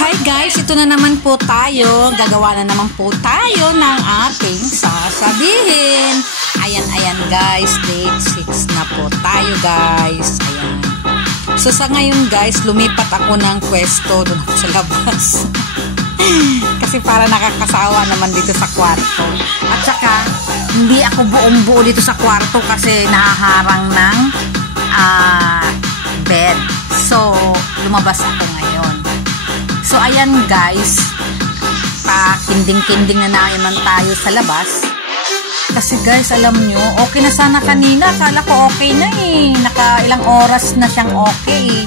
Hi guys, ito na naman po tayo. Gagawa na naman po tayo ng ating sasabihin. Ayan guys, date 6 na po tayo guys. Ayan. So sa ngayon guys, lumipat ako ng pwesto doon sa labas. Kasi para nakakasawa naman dito sa kwarto. At saka, hindi ako buong-buo dito sa kwarto kasi nahaharang ng bed. So, lumabas ako ngayon. So, ayan guys, kinding-kinding na naman tayo sa labas. Kasi guys, alam nyo, okay na sana kanina. Akala ko okay na eh. Ilang oras na siyang okay eh.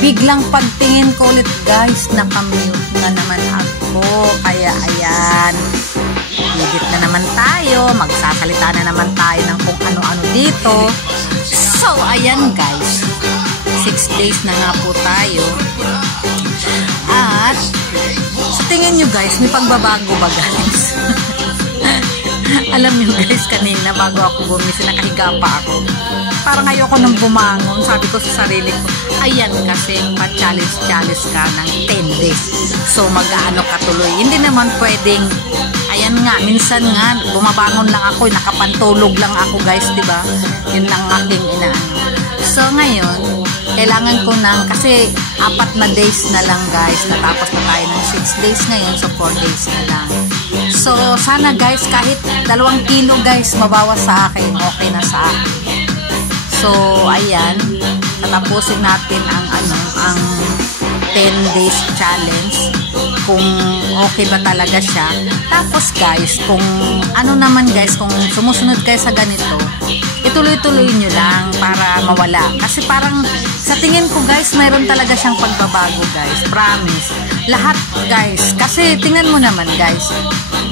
Biglang pagtingin ko ulit guys, nakamute na naman ako. Kaya ayan, edit na naman tayo. Magsasalita na naman tayo ng kung ano-ano dito. So, ayan guys, 6 days na nga po tayo. At sa tingin nyo guys, may pagbabago ba guys? Alam nyo guys, kanina bago ako bumising, nakahiga pa ako. Parang ayoko nang bumangon. Sabi ko sa sarili ko, ayan kasi pa-challenge ka ng 10 days. So mag-ano ka tuloy. Hindi naman pwedeng, ayan nga, minsan nga, bumabangon lang ako, nakapantulog lang ako guys, diba? Yun lang aking inaano. So ngayon, kailangan ko nang, kasi 4 na days na lang guys, natapos na tayo ng 6 days ngayon, so 4 days na lang. So sana guys, kahit 2 kilo guys, mabawas sa akin, okay na sa akin. So ayan, tatapusin natin ang 10 days challenge, kung okay ba talaga siya. Tapos guys, kung ano naman guys, kung sumusunod kayo sa ganito, ituloy-tuloy nyo lang para mawala. Kasi parang sa tingin ko guys, mayroon talaga siyang pagbabago guys. Promise. Lahat guys. Kasi tingnan mo naman guys,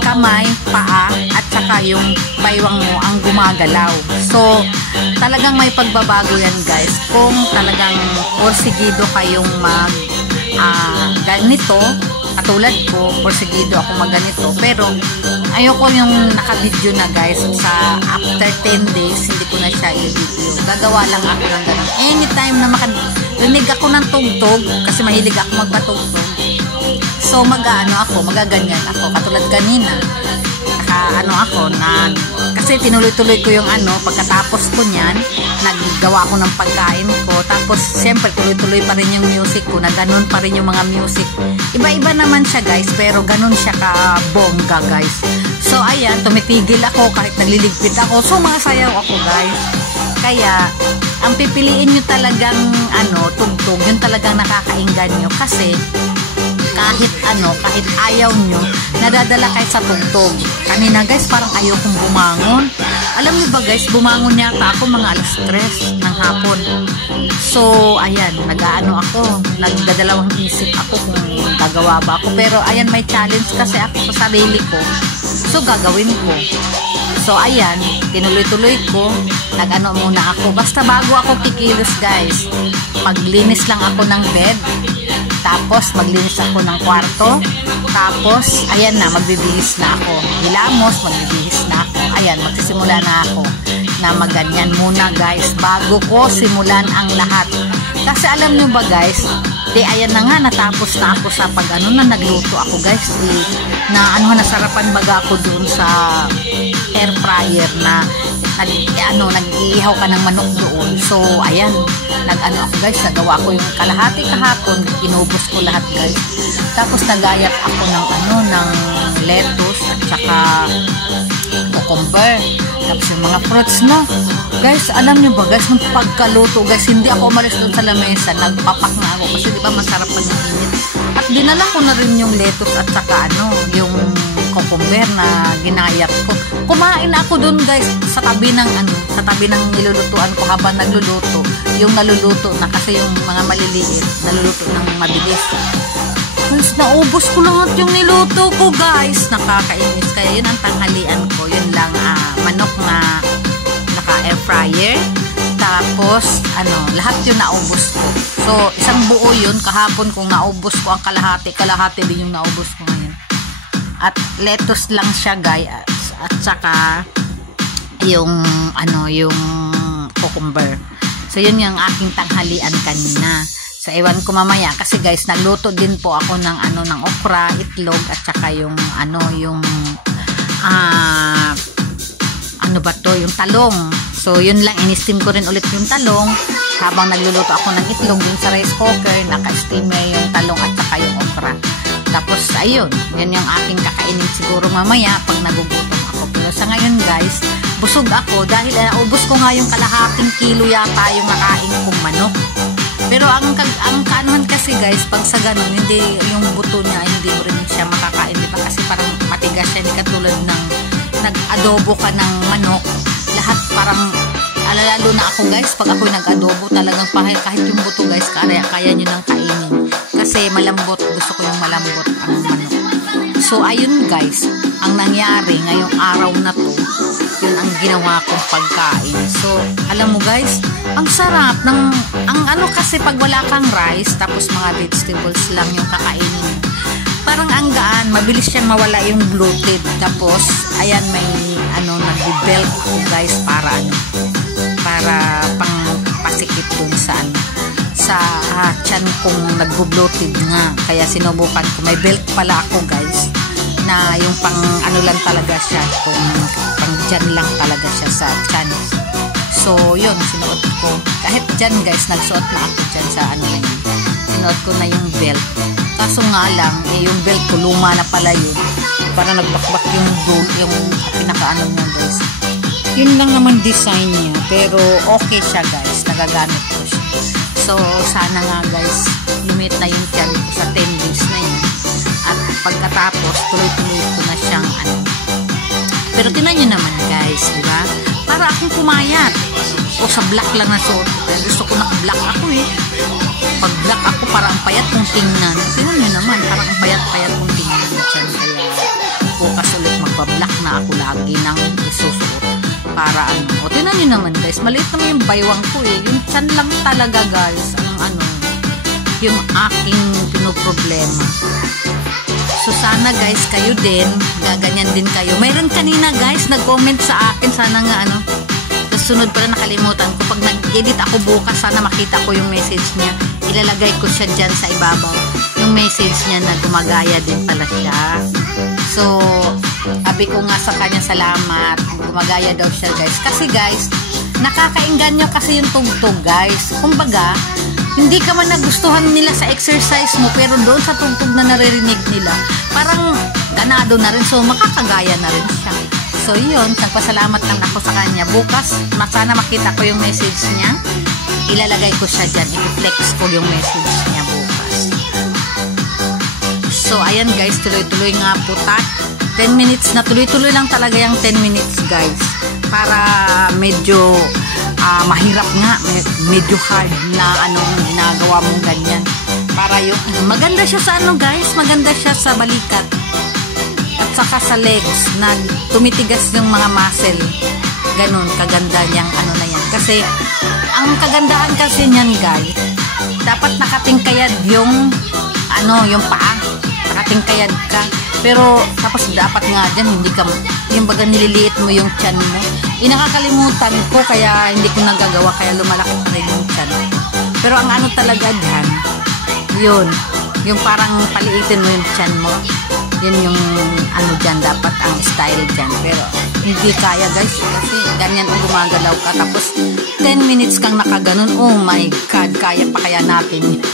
kamay, paa, at saka yung baywang mo ang gumagalaw. So, talagang may pagbabago yan guys. Kung talagang porsigido kayong ganito, katulad ko, porsigido ako magganito. Pero, ayoko yung naka-video na guys. Sa after 10 days, hindi ko na siya i-video. Gagawa lang ako ng ganun. Anytime na makarinig ako ng tugtog, kasi mahilig ako magpatugtog. So, magaganyan ako. Katulad kanina, kasi tinuloy-tuloy ko yung pagkatapos ko niyan, naggawa ko ng pagkain ko. Tapos, siyempre, tuloy-tuloy pa rin yung music ko, na ganun pa rin yung mga music. Iba-iba naman siya guys, pero ganun siya ka-bongga guys. So, ayan, tumitigil ako kahit nagliligpit ako. So, masayaw ako guys. Kaya, ang pipiliin nyo talagang tugtog, yun talagang nakakainggan nyo. Kasi, kahit ayaw nyo, nadadala kayo sa tugtog. Kanina guys, parang ayaw kong bumangon. Alam niyo ba guys, bumangon yata ako mga 3:00 ng hapon. So, ayan, nagdadalawang isip ako kung gagawa ba ako. Pero ayan, may challenge kasi ako sa sarili ko. So, gagawin ko. So, ayan, tinuloy-tuloy ko. Muna ako. Basta bago ako kikilos guys, maglinis lang ako ng bed. Tapos, maglinis ako ng kwarto. Tapos, ayan na, magbibihis na ako. Hilamos, magbibihis na ako. Ayan, magsisimula na ako na maganyan muna guys, bago ko simulan ang lahat. Kasi alam nyo ba guys, ayan na nga, natapos na ako sa na nagluto ako guys. Nasarapan baga ako dun sa air fryer na nag-iihaw ka ng manok doon. So, ayan, ako guys, nagawa ko yung kalahati kahapon, inubos ko lahat guys. Tapos nagayat ako ng lettuce at saka cucumber. Tapos yung mga fruits, no? Guys, alam nyo ba guys, nung pagkaluto guys, hindi ako umalis doon sa lamesa, nagpapak na ako kasi di ba masarap pag init. At dinala ko na rin yung lettuce at saka yung cucumber na ginayat ko. Kumain ako dun guys sa tabi ng nilulutuan ko habang nagluluto. Yung naluluto na, kasi yung mga maliliit naluluto ng mabilis. Guys, naubos ko lahat yung niluto ko guys. Nakakainis. Kaya yun ang tanghalian ko. Yun lang, manok na naka-air fryer. Tapos, lahat yun naubos ko. So, isang buo yun. Kahapon kung naubos ko ang kalahati din yung naubos ko ngayon. At lettuce lang siya guys. At saka yung cucumber. So, yun yung aking tanghalian kanina. sa ewan ko mamaya kasi guys nagluto din po ako ng ng okra, itlog at saka yung yung yung talong. So yun lang, in-steam ko rin ulit yung talong habang nagluluto ako ng itlog dun sa rice cooker, naka-steamer yung talong at saka yung okra. Tapos ayun, yan yung aking kakainin siguro mamaya pag nagugutom ako. Pero sa ngayon guys, busog ako dahil ubos ko nga yung kalahating kilo yata yung nakain kong manok. Pero ang kaanuhan kasi guys, pag sa ganun, hindi yung buto niya, hindi mo rin siya makakain, di ba? Kasi parang matigas siya, hindi katulad ng nag-adobo ka ng manok. Lahat parang, lalo na ako guys, pag ako'y nag-adobo, talagang kahit yung buto guys, kaya nyo nang kainin. Kasi malambot, gusto ko yung malambot ang manok. So ayun guys, ang nangyari ngayong araw na to, yun ang ginawa kong pagkain. So alam mo guys, ang sarap ng kasi pag wala kang rice tapos mga vegetables lang yung kakainin mo, parang ang gaan, mabilis siyang mawala yung bloated. Tapos ayan, may nag-belt ko guys para pang pasikip dun sa tiyan kong nag-bloated nga, kaya sinubukan ko. May belt pala ako guys na yung pang lang talaga siya, kung pang dyan lang talaga siya sa tiyan. So yun, sinuot ko. Kahit dyan guys, nagsuot na ako dyan sa yun. Sinuot ko na yung belt. Kaso nga lang, yung belt ko luma na pala yun. Parang nagbakbak yung pinaka niya guys. Yun lang naman design niya, pero okay siya guys, nagagamit ko siya. So sana nga guys, lumit na yung tiyan ko sa 10 days na yun. At pagkatapos, tuloy-tuloy ko na siyang Pero tinan nyo naman guys, di ba? Para akong pumayat. O sa black lang na suot. Pero gusto ko naka-black ako eh. Pag black ako, parang payat kong tingnan. Tinan nyo naman, parang payat-payat kong tingnan. Kaya bukas ulit magpa-black na ako lagi ng isusuot. Para O tinan nyo naman guys, maliit naman yung baywang ko eh. Yung tiyan lang talaga guys. Yung aking pinoproblema. So sana guys, kayo din, gaganyan din kayo. Mayroon kanina guys, nag-comment sa akin, sana nga sunod pala nakalimutan ko. Pag nag-edit ako bukas, sana makita ko yung message niya. Ilalagay ko siya dyan sa ibabaw. Yung message niya na gumagaya din pala siya. So, sabi ko nga sa kanya, salamat. Gumagaya daw siya guys. Kasi guys, nakakainganyo kasi yung tugtog guys. Kumbaga, hindi ka man nagustuhan nila sa exercise mo, pero doon sa tugtog na naririnig nila, parang ganado na rin. So, makakagaya na rin siya. So, yun. Nagpasalamat lang ako sa kanya. Bukas, sana makita ko yung message niya. Ilalagay ko siya dyan. I-flex ko yung message niya bukas. So, ayan guys. Tuloy-tuloy nga po. 10 minutes na. Tuloy-tuloy lang talaga yung 10 minutes guys. Para medyo mahirap nga, medyo hard na ginagawa mong ganyan. Para yung maganda siya sa guys, maganda siya sa balikat at saka sa legs na tumitigas yung mga muscle. Ganun kaganda niyang na yan. Kasi ang kagandahan kasi niyan guys, dapat nakatingkayad yung yung paa, nakatingkayad ka. Pero tapos dapat nga dyan, hindi ka, yung baga nililiit mo yung tiyan mo. Nakakalimutan ko, kaya hindi ko nagagawa, kaya lumalaki pa rin yung tiyan. Pero ang talaga dyan, yun, yung parang paliitin mo yung tiyan mo. Yun yung dyan, dapat ang style dyan. Pero hindi kaya guys, kasi ganyan ang gumagalaw ka. Tapos 10 minutes kang nakaganon, oh my God, kaya pa kaya natin.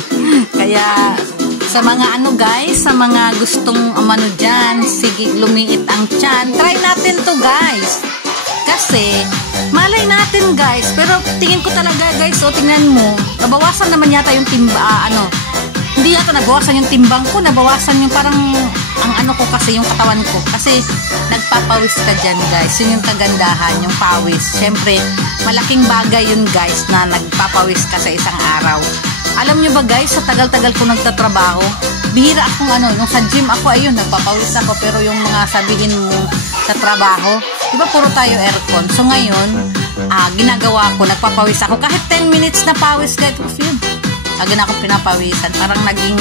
Kaya sa mga guys, sa mga gustong dyan, sige, lumiit ang tiyan. Try natin to guys. Kasi, malay natin guys. Pero tingin ko talaga guys, tingnan mo, nabawasan naman yata yung hindi yata nabawasan yung timbang ko, nabawasan yung parang, ang ko kasi, yung katawan ko. Kasi, nagpapawis ka dyan guys. Yun yung kagandahan, yung pawis. Siyempre, malaking bagay yun guys, na nagpapawis ka sa isang araw. Alam nyo ba guys, sa tagal-tagal ko nagtatrabaho, bihira akong yung sa gym ako, ayun, nagpapawis ako. Pero yung mga sabihin mo sa trabaho, diba puro tayo aircon. So ngayon, ginagawa ko, nagpapawis ako. Kahit 10 minutes na pawis, kahit yun. Lagi na akong pinapawisan. Parang naging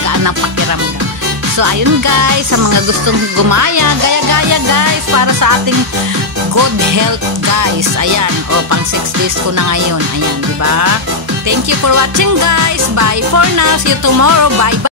gaan ng pakiramdam. So ayun guys, sa mga gustong gumaya, gaya-gaya guys, para sa ating good health guys. Ayan, pang 6 days ko na ngayon. Ayan, diba? Thank you for watching guys. Bye for now. See you tomorrow. Bye bye.